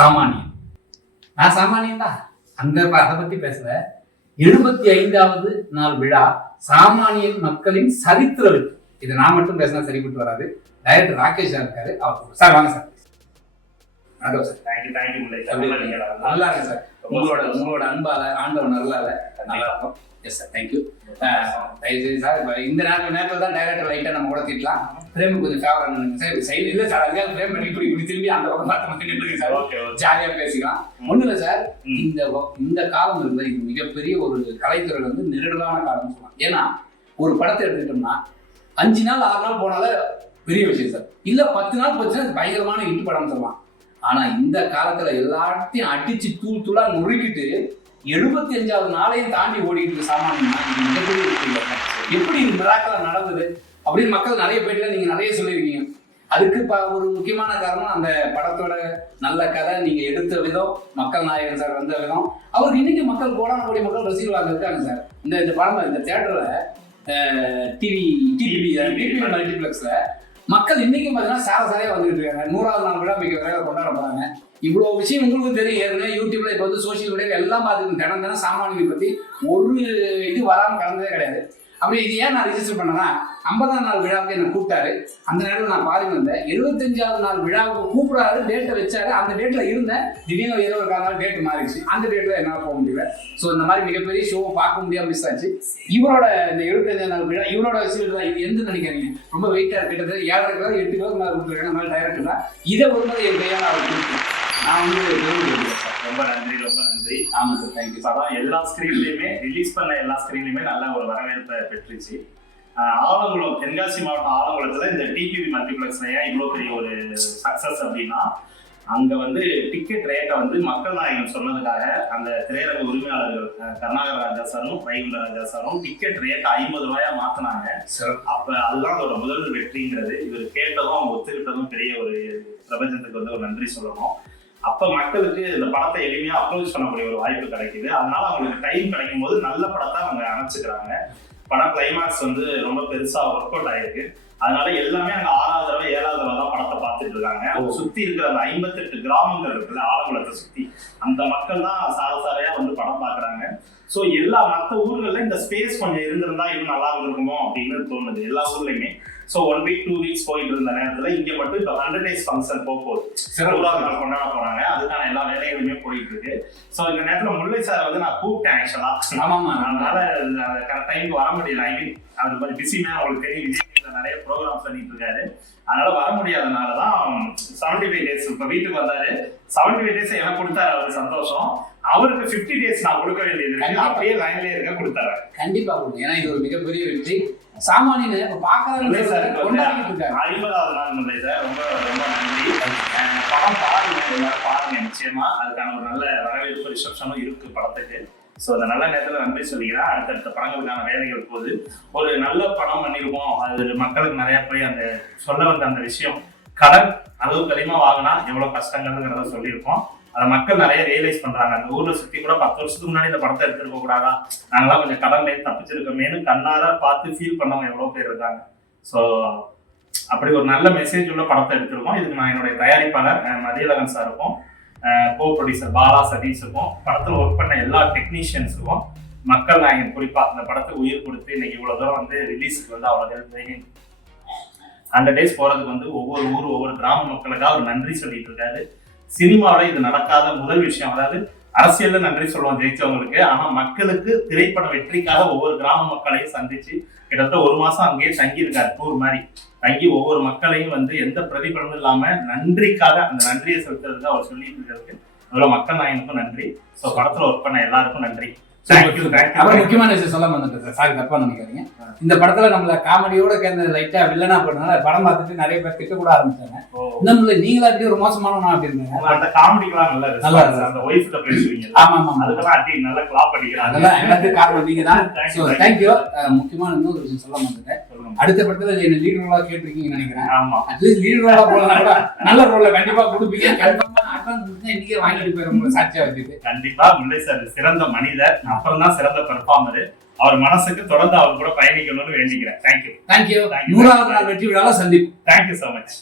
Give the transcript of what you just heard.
சாமானியன் நான் சாமானியன் தான். அந்த அதை பத்தி பேசல. எழுபத்தி ஐந்தாவது நாள் விழா சாமானியன் மக்களின் சரித்திர வெற்றி இது நான் மட்டும் பேசினா சரிப்பட்டு வராது. டைரக்டர் ராகேஷ் சார் இருக்காரு. அவர் சார் வாங்க சார். நல்லா இருக்கு சார். உங்களோட உங்களோட அன்பால ஆண்டவன் நல்லால நல்லா இருக்கும் எஸ் சார் தேங்க்யூ தயவுசெய்து சார் இப்ப இந்த நேரம் நேரத்தில் தான் டைரக்டர் லைட்டாக நம்ம கூட திட்டலாம். ஃப்ரேம் கொஞ்சம் ஃபேவர் சார் சைடு இல்லை சார் அங்கே ஃப்ரேம் பண்ணி இப்படி இப்படி திரும்பி அந்த பக்கம் பார்த்து மட்டும் நின்றுங்க சார். ஜாலியாக பேசிக்கலாம். ஒன்றும் இல்லை சார். இந்த இந்த காலம் இருக்குது இது மிகப்பெரிய ஒரு கலைத்துறை வந்து நெருடலான காலம்னு சொல்லலாம். ஏன்னா ஒரு படத்தை எடுத்துக்கிட்டோம்னா அஞ்சு நாள் ஆறு நாள் போனாலே பெரிய விஷயம் சார். இல்ல பத்து நாள் போச்சுன்னா பயங்கரமான இட்டு படம் சொல்லலாம். ஆனா இந்த காலத்துல எல்லாத்தையும் அடிச்சு தூள் தூளா நொறுக்கிட்டு எழுபத்தி அஞ்சாவது நாளையும் தாண்டி ஓடிட்டு இருக்க மிகப்பெரிய இல்ல. எப்படி இது மிராக்கலா நடந்தது அப்படின்னு மக்கள் நிறைய பேர்ல நீங்க நிறைய சொல்லியிருக்கீங்க. அதுக்கு ஒரு முக்கியமான காரணம் அந்த படத்தோட நல்ல கதை. நீங்க எடுத்த விதம் மக்கள் நாயகன் சார் வந்த விதம். அவருக்கு இன்னைக்கு மக்கள் கோடான கோடி மக்கள் ரசிகர்களாக இருக்காங்க சார். இந்த இந்த படம் இந்த தியேட்டர்ல டிவி டிவி டிவி மல்டிப்ளெக்ஸ்ல மக்கள் இன்னைக்கும் பார்த்தீங்கன்னா சார சாரையா வந்துட்டு இருக்காங்க. நூறாவது நாள் விழா மிக விரைவில் கொண்டாட போறாங்க. இவ்வளவு விஷயம் உங்களுக்கு தெரியும். ஏற்கனவே யூடியூப்ல இப்போ வந்து சோஷியல் மீடியா எல்லாம் பார்த்துட்டு தினம் தினம் சாமானியை பத்தி ஒரு இது வராம கலந்ததே கிடையாது. அப்படி இது ஏன் நான் ரிஜிஸ்டர் பண்ணேன்னா ஐம்பதாம் நாள் விழாவுக்கு என்ன கூப்பிட்டாரு. அந்த நேரத்தில் நான் பாருங்க வந்தேன். எழுபத்தஞ்சாவது நாள் விழாவுக்கு கூப்பிடாரு டேட்டை வச்சாரு. அந்த டேட்டில் இருந்தேன். திடீர்னு இருபது நாள் டேட் மாறிடுச்சு. அந்த டேட்டில் என்னால் போக முடியல. ஸோ இந்த மாதிரி மிகப்பெரிய ஷோவை பார்க்க முடியாம மிஸ் ஆச்சு. இவரோட இந்த எழுபத்தஞ்சாம் நாள் விழா இவரோட விஷயம் தான் இது. எந்த நினைக்கிறீங்க? ரொம்ப வெயிட்டாக கிட்டத்தட்ட ஏழரை கிலோ எட்டு கிலோ மேலே கொடுத்துருக்காங்க. மாதிரி டைரக்டர் தான் இதை ஒரு முறை என் கையால் அவர் கொடுத்தேன். நான் வந்து சார் ரொம்ப நன்றி ரொம்ப நன்றி. ஆமாம் சார் தேங்க்யூ சார் படம் எல்லா ஸ்கிரீன்லயுமே ரிலீஸ் பண்ண எல்லா ஸ்கிரீன்லயுமே நல்ல ஒரு வரவேற்பை பெற்றுச்சு. ஆலங்குளம் தென்காசி மாவட்டம் ஆலங்குளத்துல இந்த டிடிவி மல்டிபிளெக்ஸ்ல ஏன் இவ்வளவு பெரிய ஒரு சக்சஸ் அப்படின்னா அங்க வந்து டிக்கெட் ரேட்டை வந்து மக்கள் நாயகன் சொன்னதுக்காக அந்த திரையரங்க உரிமையாளர்கள் கருணாகர ராஜா சாரும் வைகுண்ட ராஜா சாரும் டிக்கெட் ரேட்டை ஐம்பது ரூபாயா மாத்தினாங்க. அப்ப அதுதான் அதோட முதல் வெற்றிங்கிறது. இவர் கேட்டதும் அவங்க ஒத்துக்கிட்டதும் பெரிய ஒரு பிரபஞ்சத்துக்கு வந்து ஒரு நன்றி சொல்லணும். அப்ப மக்களுக்கு இந்த படத்தை எளிமையா அப்ரோச் பண்ணக்கூடிய ஒரு வாய்ப்பு கிடைக்குது. அதனால அவங்களுக்கு டைம் கிடைக்கும் போது நல்ல படத்தை அவங்க அமைச்சுக்கிறாங்க. படம் கிளைமாக்ஸ் வந்து ரொம்ப பெருசா ஒர்க் அவுட் ஆயிருக்கு. அதனால எல்லாமே அங்க ஆறாவது தடவை ஏழாவது தடவை தான் படத்தை பார்த்துட்டு இருக்காங்க. சுத்தி இருக்கிற அந்த ஐம்பத்தெட்டு கிராமங்கள் இருக்குல்ல ஆலங்குளத்தை சுத்தி. அந்த மக்கள் தான் சார சாரையா வந்து சோ எல்லா மற்ற ஊர்கள்ல இந்த ஸ்பேஸ் கொஞ்சம் இருந்திருந்தா இன்னும் நல்லா இருந்திருக்குமோ அப்படின்னு தோணுது. எல்லா ஊர்லயுமே. So one week two weeks போயிட்டு இருந்த நேரத்துல இங்க மட்டும் இப்போ ஹண்ட்ரட் டேஸ் ஃபங்க்ஷன் போக போகுது. சிறப்பு. நூறாவது நாள் கொண்டாட போறாங்க. அதுக்கான எல்லா வேலைகளுமே போயிட்டு இருக்கு ஸோ இந்த நேரத்துல முல்லை சார் வந்து நான் கூப்பிட்டேன் ஆக்சுவலா ஆமாமா அதனால கரெக்ட் டைமுக்கு வர முடியல. ஐ மீன் அவர் கொஞ்சம் பிஸி மேன் உங்களுக்கு தெரியும். விஜய் நிறைய ப்ரோக்ராம் பண்ணிட்டு இருக்காரு. அதனால வர முடியாதனால தான் செவன்டி ஃபைவ் டேஸ் இப்போ வீட்டுக்கு வந்தாரு. செவன்டி ஃபைவ் டேஸ் எனக்கு கொடுத்தாரு அவருக்கு சந்தோஷம். அவருக்கு ஃபிஃப்டி டேஸ் நான் கொடுக்க வேண்டியது இருக்கு. அப்படியே லைன்லயே இருக்க கொடுத்தாரு கண்டிப்பா கொடுங்க ஏன்னா இது ஒரு மிகப்பெரிய வெற்றி. சாமானியனை இப்ப பாக்குறாங்க இருக்காங்க. ஐம்பதாவது நாள் முல்லை சார். ரொம்ப ரொம்ப நன்றி. படம் பாருங்க எல்லாரும் பாருங்க நிச்சயமா. அதுக்கான ஒரு நல்ல வரவேற்பு ரிசப்ஷனும் இருக்கு படத்துக்கு. ஸோ அந்த நல்ல நேரத்தில் நன்றி சொல்லிக்கிறேன். அடுத்தடுத்த படங்களுக்கான வேலைகள் போது ஒரு நல்ல படம் பண்ணியிருக்கோம் அது மக்களுக்கு நிறைய போய் அந்த சொல்ல வந்த அந்த விஷயம். கடன் அளவு கலிமா வாங்கினா எவ்வளோ கஷ்டங்கள்ங்கிறத சொல்லியிருக்கோம். அதை மக்கள் நிறைய ரியலைஸ் பண்றாங்க. அந்த ஊர்ல சுத்தி கூட பத்து வருஷத்துக்கு முன்னாடி இந்த படத்தை எடுத்துருக்க கூடாதா? நாங்களாம் கொஞ்சம் கடன்ல தப்பிச்சிருக்கோமேனு கண்ணார பார்த்து ஃபீல் பண்ணவங்க எவ்வளோ பேர் இருக்காங்க. ஸோ அப்படி ஒரு நல்ல மெசேஜ் உள்ள படத்தை எடுத்திருக்கோம். இதுக்கு நான் என்னுடைய தயாரிப்பாளர் மதியழகன் சாருக்கும் கோ ப்ரொடியூசர் பாலா சதீஷுக்கும் படத்தில் ஒர்க் பண்ண எல்லா டெக்னீஷியன்ஸுக்கும் மக்கள் நாயகன் குறிப்பா இந்த படத்தை உயிர் கொடுத்து இன்னைக்கு இவ்வளவு தூரம் வந்து ரிலீஸுக்கு வந்து அவ்வளோ ஹெல்ப் ஹண்ட்ரட் டேஸ் போறதுக்கு வந்து ஒவ்வொரு ஊர் ஒவ்வொரு கிராம மக்களுக்காக ஒரு நன்றி சொல்லிட்டு இருக்காரு. சினிமாவில இது நடக்காத முதல் விஷயம் அதாவது அரசியல்ல நன்றி சொல்லுவோம் ஜெயிச்சவங்களுக்கு ஆனா மக்களுக்கு திரைப்பட வெற்றிக்காக ஒவ்வொரு கிராம மக்களையும் சந்திச்சு கிட்டத்தட்ட ஒரு மாசம் அங்கேயே தங்கி இருக்காரு டூர் மாதிரி. தங்கி ஒவ்வொரு மக்களையும் வந்து எந்த பிரதிபலனும் இல்லாம நன்றிக்காக அந்த நன்றியை செலுத்துறதுக்கு அவர் சொல்லிட்டு இருக்கிறதுக்கு அதுல மக்கள் நாயனுக்கும் நன்றி. ஸோ படத்துல ஒர்க் பண்ண எல்லாருக்கும் நன்றி. அப்புறம் முக்கியமான விஷயம் சொல்ல வந்துட்டேன் சார் சாரி தப்பா நினைக்காதீங்க. இந்த படத்துல நம்மள காமெடியோட சேர்ந்து லைட்டா வில்லனா பண்ணனால படம் பார்த்துட்டு நிறைய பேர் திட்ட கூட ஆரம்பிச்சாங்க நம்மள நீங்களா ஒரு மோசமானவனா அப்படி இருந்தாங்க. அந்த காமெடிக்கெல்லாம் நல்ல நல்லா response. இருக்கு. அந்த ஒய்ஃப்ட பேசுவீங்க ஆமா ஆமா அடி நல்லா கிளாப் அதெல்லாம் எல்லாத்துக்கும் காரணம் நீங்க தான் முக்கியமான இன்னொரு விஷயம் சொல்ல வந்துட்டேன். அடுத்த படத்துல என்ன லீட் ரோலா கேட்டிருக்கீங்கன்னு நினைக்கிறேன். ஆமா. அட்லீஸ்ட் லீட் ரோலா நல்ல ரோல்ல கண்டிப்பா கொடுப்பீங்க. இன்னைக்கே வாங்கிட்டு போயிடும் சாட்சியா வச்சுட்டு. கண்டிப்பா முல்லை சார் சிறந்த மனிதர் அப்புறம் தான் சிறந்த பெர்ஃபார்மர் அவர் மனசுக்கு தொடர்ந்து அவர் கூட பயணிக்கணும்னு வேண்டிக்கிறேன். Thank you thank you. நூறாவது நாள் வெற்றி விழாவில் சந்திப்போம். Thank you so much